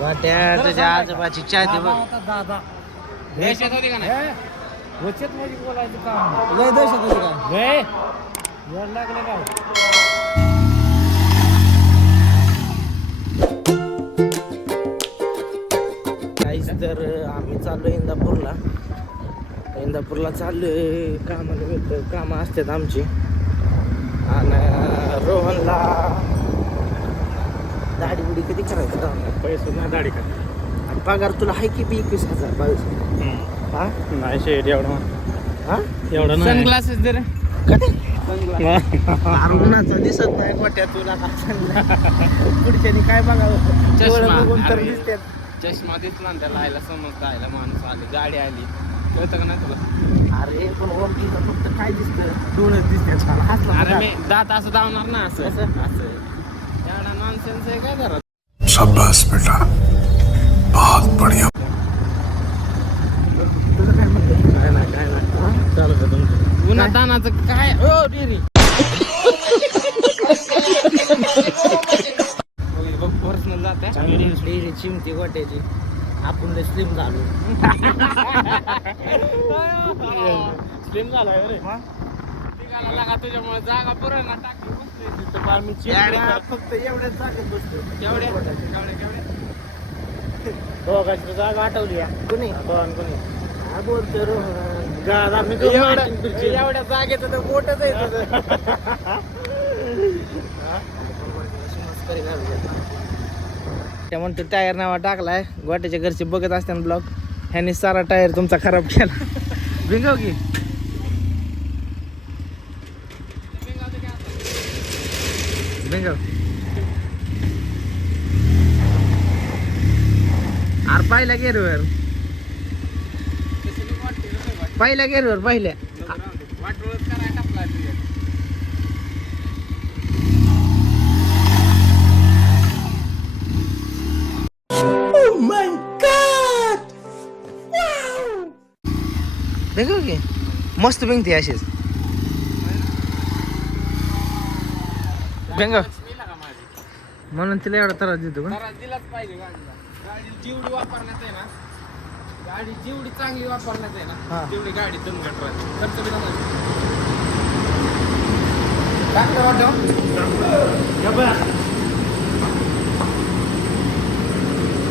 वाट्या तुझ्या आजोबाची चहा दे बघ. दादा दहशत होती का नाही? वचत मध्ये बोलायचं काम लय दहशत होती का? लय वर लागलं काय काहीच तर आम्ही चाललो इंदापूरला चाललोय. कामं असतात आमची. आणि रोहनला दाढी बिडी कधी करायचं? पैसे नाही दाढी का आणि पगार तुला आहे की 21,000 22,000? हा नाही शेट एवढं हा एवढं नाही सनग्लासेस जर कधी अरुणाचं दिसत नाही गोट्या तुला का पुढच्यानी काय बघावं बघून तर दिसतात. चष्मा दिसला ना त्याला आयला समजतं आयला माणूस आली गाडी आली कळतं का नाही तुला? अरे पण ओमकीचं फक्त काय दिसतं? डोळच दिसतात. अरे मी दात असं धावणार ना असं असं एवढा नॉनसेन्स आहे काय जरा. शाबाश बेटा बहुत बढ़िया. काय नाही चालतं तुमचं. उन्हा तानाचं काय ओ डेरी पर्सनल जात डेअरी चिमटी गोट्याची. आपण लय स्लिम झालो. स्लिम झाला रे निघाला लागा तुझ्यामुळे जागा पुरा ना टाकली बसली तिथं बाळ मी फक्त एवढ्याच जागेत बसतो. केवढ्या हो का जागा आठवली कुणी कोणी हा बोलतो एवढ्या जागेचं तर बोटच आहे त्या म्हणतो टायर नावा टाकलाय. गोट्याच्या घरचे बघत असताना ब्लॉग ह्याने सारा टायर तुमचा खराब केला. भिंगव की भिंगव. अरे पहिल्या गेरवर पहिल्या वाटोळच करायला टाकलाय तुझ्या भिंगव की मस्त भिंगते अशीच भिंगव. म्हणून तिला एवढा त्रास देतो का? जरा दिलाच पाहिजे गाडीला. गाडी जेवढी वापरण्यात आहे ना गाडी जेवढी चांगली वापरण्यात आहे हा. ना तेवढी गाडी दणकट राहते. खर्च बी नका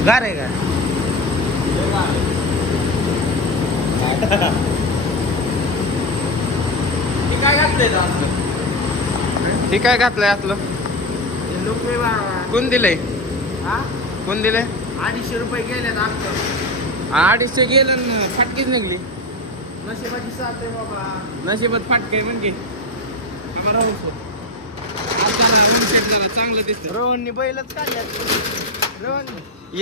गार आहे का? हे काय घातलंय असलं? हे काय घातलंय असलं? कोण दिलंय? कोण दिलंय? 250 रुपये गेले ना आमचं. 250 गेलं ना फाटकीच निघली. नशिबाची साथ आहे बाबा. नशिबात फाटकाय म्हणजे जरा चांगलं दिसतं. रोहननी बैलच काढल्यात. रोहन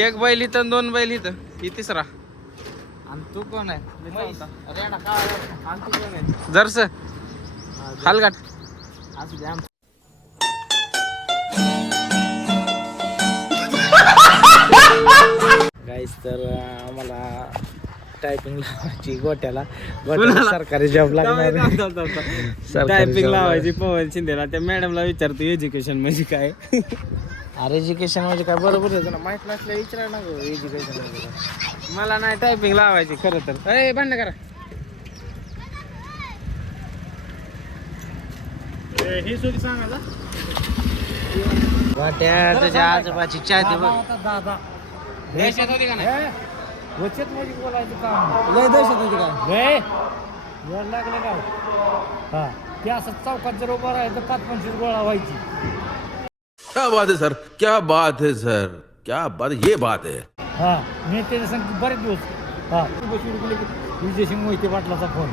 एक बैल इथं 2 बैल इथं ही तिसरा. आणि तू कोण आहे? रेडा काळा. आणि तू कोण आहे? जरस हलगाट. असू दे आमचं. गाईस तर आम्हाला टायपिंग लावायची गोट्याला सरकारी जॉब लागणार. टायपिंग लावायची पवन शिंदेला. त्या मॅडमला विचारतो एज्युकेशन म्हणजे काय. अरे एज्युकेशन म्हणजे काय बरोबर आहे तुला माहित नसल्या विचारा ना गो एज्युकेशन म्हणजे काय. मला नाही टायपिंग लावायची खरं तर. अरे भांड करा ही सुधी सांगायला वाट्या तुझ्या आजोबाची चहा दे बघ. दादा दहशत होती का नाही? वचत मध्ये बोलायचं काम लय दहशत होती का? लय वर लागलं काय हा ते असं चौकात जर उभं राहायचं 5-25 गोळा व्हायची. क्या बात है सर, क्या बात है सर, क्या बात, ये बात है. हा मी त्याच्या संग बरेच दिवस हा विजय सिंग मोहिते पाटलाचा फोन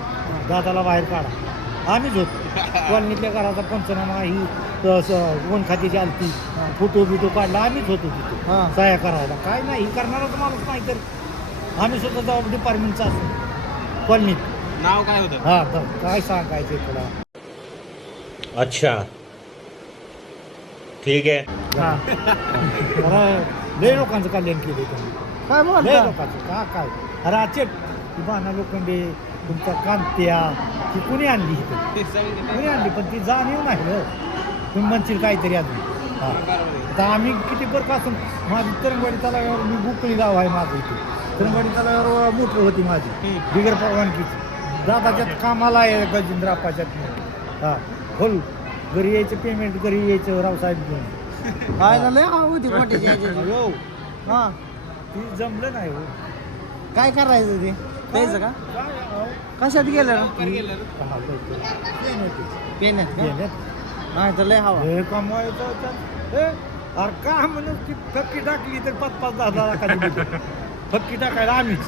दादाला बाहेर काढा. आम्हीच होतो कॉलनीतल्या घराचा पंचनामा ही वन खात्याची आलती फोटो बिटो काढला आम्हीच होतो तिथे सह्या करायला. काय नाही करणारा माणूस नाही तर आम्ही सुद्धा जबाब डिपार्टमेंटचा असतो कॉलनीत. नाव काय होतं? हा तर काय सांगायचं तुला. अच्छा ठीक है. हा लय लोकांचं कल्याण केलं त्यांनी. काय बोल लय लोकांचं काय अरे अचेट ती बाणा लोखंडे तुमचा कांत्या ती कुणी आणली इथं कुणी आणली पण ती जाणीव नाही हो. तुम्ही म्हणशील काहीतरी अजून हा आता आम्ही किती बरपासून माझी तरंगवाडी तलावावर मी गुकळी गाव आहे माझं इथे तरंगवाडी तलावावर मोटर होती माझी बिगर परवानगीची दादाच्यात कामाला आहे गजेंद्र आप्पाच्यात हां फुल घरी यायचं पेमेंट घरी यायचं रावसाहेब घेऊन काय लय हवा होती गोट्याची हो हा ती जमलं नाही हो काय करायचं ते द्यायचं का काय अहो, कशात गेलं पहा, बघतो. पेण्यात का? पेण्यात. नाही तर लय हवा हे कमवायचं होतं. हे, अरे का म्हणून ती फक्की टाकली तर 5-10 लाखाची भीती फक्की टाकायला आम्हीच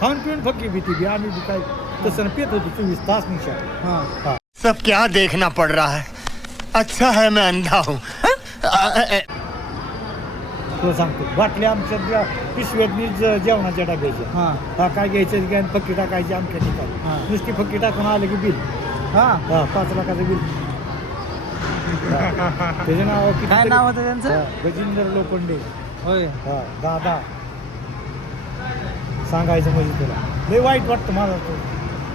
खाऊन पिऊन फक्की भीती बी आम्ही बी काय तसं पेत होतो 24 तास निशा हा सब क्या देखना पड़ रहा है अच्छा है मैं अंधा हूँ तुला सांगतो बाटल्या आमच्या पिशव्यातनी जेवणाच्या डब्याच्या हा हा काय घ्यायचं घ्या फक्की टाकायची आमच्या हा. ठिकाणी नुसती फक्की टाकून आलं की बिल हा हा 5 लाखाचं बिल त्याचं नाव किती काय तरी- नाव होतं त्यांचं हा, गजेंद्र लोखंडे होय हा दादा सांगायचं म्हणजे तुला लय वाईट वाटतं मला तो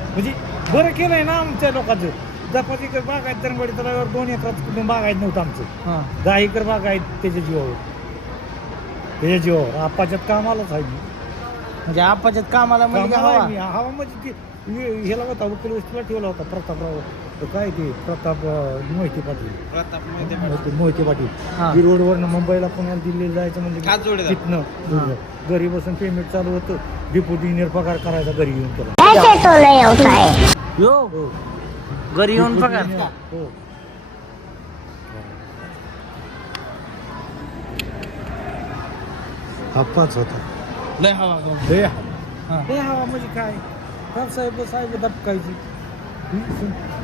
म्हणजे बरं केलंय ना आमच्या लोकांचं 10 एकर बाग आहेत तरंगवाडी तलावावर 2 एकराचं कुठून बागायत नव्हतं आमचं हा 10 एकर बाग आहेत त्याच्या जीवावर आपाच्यात कामालाच आहे मी म्हणजे आपाच्यात कामाला म्हणजे कामाला हवा आहे मी हवा म्हणजे ती ह्याला होता वकील वस्तीला ठेवला होता प्रतापराव काय ते प्रताप मोहिते पाटील मोहिते पाटील हा. ही रोडवरनं मुंबईला पुण्याला दिल्लीला जायचं म्हणजे तिथनं दूर. घरी बसून पेमेंट चालू होतं डेप्युटी इंजिनियर पगार करायचा घरी येऊन केला यो हो घरी येऊन डेप्युटी पगार इंजिनियर, हो हप्पाच होता लय हवा लय हा. लय हवा म्हणजे काय साहेब दबकायची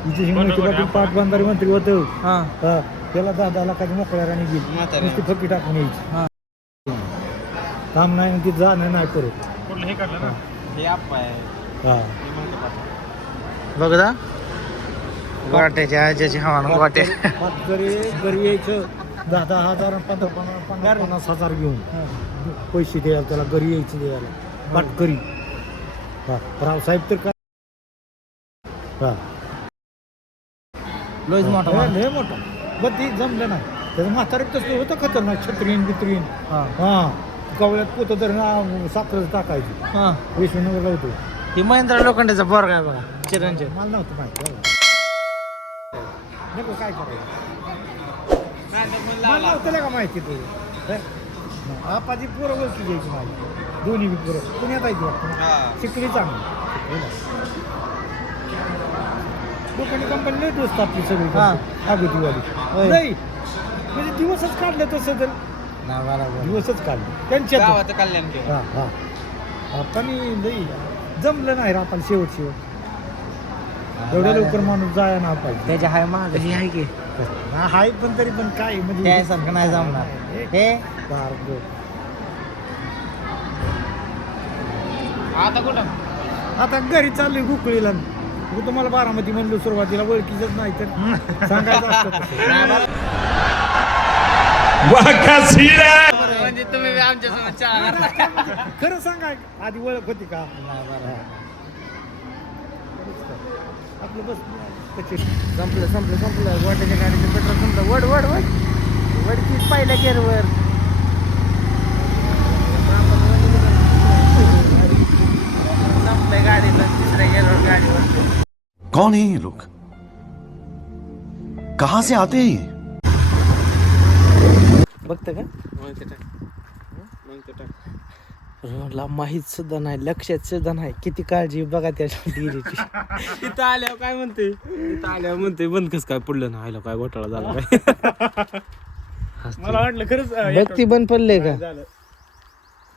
इथे मोहिते पाटील पाटबंधारे मंत्री होतं हा हा, त्याला 10 लाखाची मोकळ्या राणी गेली नुसती फक्की टाकून यायची हा. काम नाही आणि तिथं जाणं नाही परत हा बघा गोट्याच्या आज्याची हवा ना गोट्या घरी यायचं 10,000 50,000 घेऊन पैसे द्यायला त्याला घरी यायचं द्यायला पाटकरी हा रावसाहेब तर काय हा लयच मोठा माणूस. लय मोठा बरं ते जमलं नाही त्याचं म्हातारे तसं होतं खतरनाक छत्रीन बित्रीन हा हा कवळ्यात पोतं तर ना साखर टाकायची हा विष्णूनगरला होतो ही महेंद्र लोखंडेचा बोरगा आहे बघा चिरंजीव मला नव्हतं माहिती नको काय करायचं मला नव्हतं का माहिती तुझं आपाची पोरं ओळखी घ्यायची माझी दोन्ही बी पोरं पुण्यात आहे ती वाटतं शिकली चांगली लोकांनी कंपनी लई दोस्त आपली सगळी हा. आगोतीवाली होय. नाही म्हणजे दिवसच काढले तसं तर ना बरोबर दिवसच काढले त्यांच्यात कल्याण केलं हा हा आपण लई जमलं नाही रे आपण शेवट एवढ्या लवकर माणूस जाया ना पाहिजे त्याच्या हाय महाग ही आहे की हाय पण तरी पण काय म्हणजे त्यासारखं नाही जमणार हे बारगं. आता कुठं आता घरी चालली गुकळीला मी तुम्हाला बारामती म्हणलो सुरुवातीला ओळखीच नाही तर सांगायचं असतं तसं. म्हणजे तुम्ही आमच्या सोबत चहा करता. खरं सांगा आधी ओळख होती का आपलं बस कचेरी. संपलं गोट्याच्या गाडीचं पेट्रोल संपलं वड की पहिल्या गेअरवर संपलंय गाडीला तिसऱ्या गेअरवर गाडीवर कौन है ये लोग कहां से आते हैं ये बघतं का रोहनला माहीत सुद्धा नाही लक्षात सुद्धा नाही किती काळजी बघा त्याच्या डिरीची इथं आल्यावर काय म्हणते इथं आल्यावर म्हणते बंद कस काय पडलं ना आयला काय घोटाळा झाला काय मला वाटलं खरंच बघ ती बंद पडले का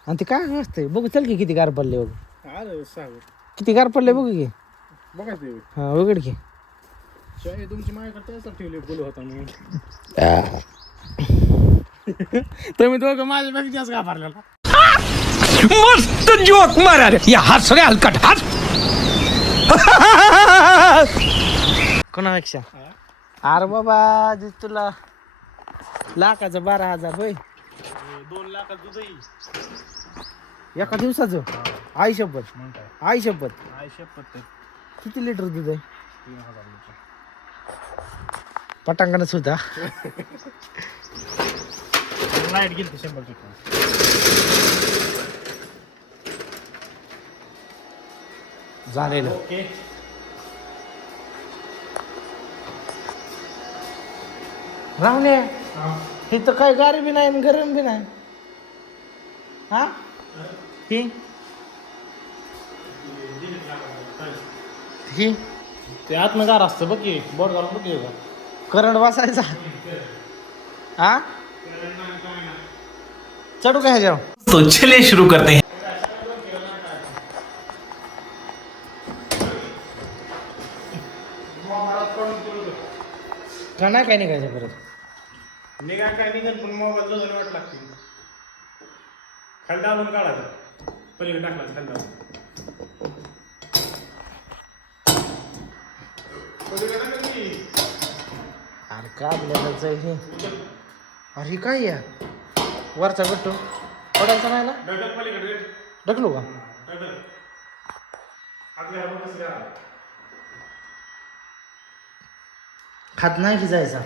आणि ते काय असतंय बघू चल की किती गार पडले बघ आलं सांग किती गार पडले बघू की बघायचं हा उघड की तुमची माझ्याकडे त्यासाठी ठेवली बोलू होता म्हणून तुम्ही दोघं माझ्यापेक्षा जास्त घाबरलेला मस्त जोक मारा रे या हस रे हलकट हस कोणापेक्षा अरे बाबा जे तुला लाखाचं 12,000 होय 2 लाखात दूध येईल एका दिवसाचं आई शपथ आय शपथ किती लिटर दूध आहे पटांगणच होता लाईट गेली 100%. झालेलं. ओके. राहुले इथं काय गारी बी नाही आणि गरम बी नाही. हा ही ही ते आतनं गार असतं बघ की बोट घालून बघ की का. करंट बसायचा. हा चढू का ह्याच्यावर? तो चलिए शुरू करते हैं. का नाही काय निघायचं परत? निघा काय निघन पण मोबाईल जवळ वाट लागते. खाली दाबून काढायचं पलीकडे टाकला खाली दाबून. अरे का आपल्यालाच हे अरे हे काय या वरचा गट्टू पडायचा नाही ना? ढकल पलीकडे ढकलू का? ढकल. आपल्या हातात कसं घ्या. खात नाही की जायचा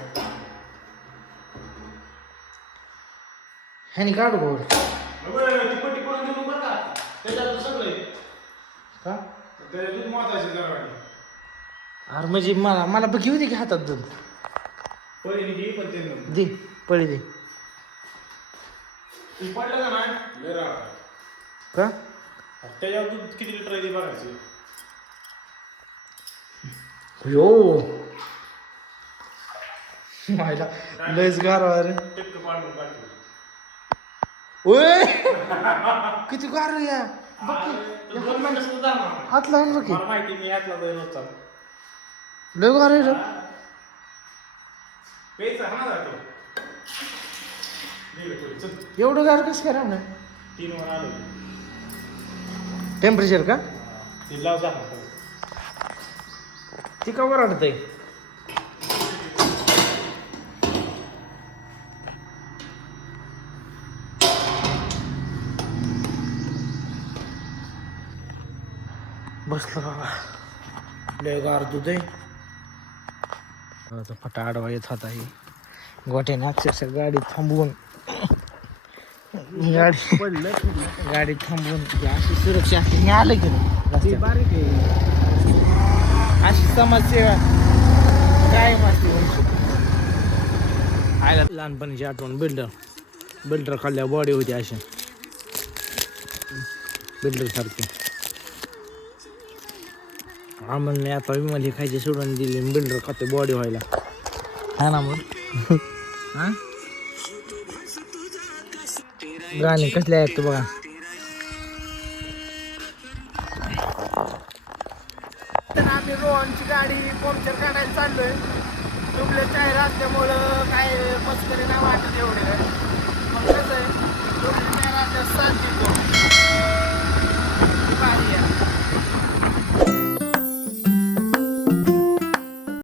ह्यानी काढू का वर? ती पट्टी पडून देऊ बरं का त्याच्यात सगळं आहे. का त्याच्यातून मोजायचं जरा अरे म्हणजे मला बघी होती की हातात दूध पळीने घे पण ते दे पळी दे ती पडलं का नाही लय राग. का त्याच्यावर दूध किती लिटर आहे ते बघायचं. यो मायला लयच गार रे. टिपकं पाडून टाकलं. ओय किती गार आहे या बघ की. दोन मिनिटं सुद्धा जाणार. हात लावून बघ की मला माहिती मी हातला जाईल रोजचा लय गार आहे रे. पेचा हा ना जातो. चल एवढं गार कसं काय राहणार? 3 वर आलो. टेम्परेचर का ते लाव जाणार. ती का वर वाटतंय? बसलं बाबा लय गार दूध आहे. फटा आडवा येत होता ही गोट्याने अक्षरशः गाडी थांबवून गाडी थांबवून अशी सुरक्षा असते हे आलं की नाही बारीक आहे. अशी समाजसेवा काय माहिती आयला लहानपणीची आठवण बिल्डर खाल्ल्या बॉडी होती अशी बिल्डर सारखी. आम्हाला आता विमाली खायची सोडून दिली बिल्डर खाते बॉडी व्हायला है ना मग. हा गाणी कसले आहेत बघा. तर आम्ही रोहनची गाडी पंक्चर काढायला चाललोय. तुमले टायर असल्यामुळं काय मस्करी नाही वाटत एवढे. मग कसं आहे तुमले टायर असल्या साथ देतो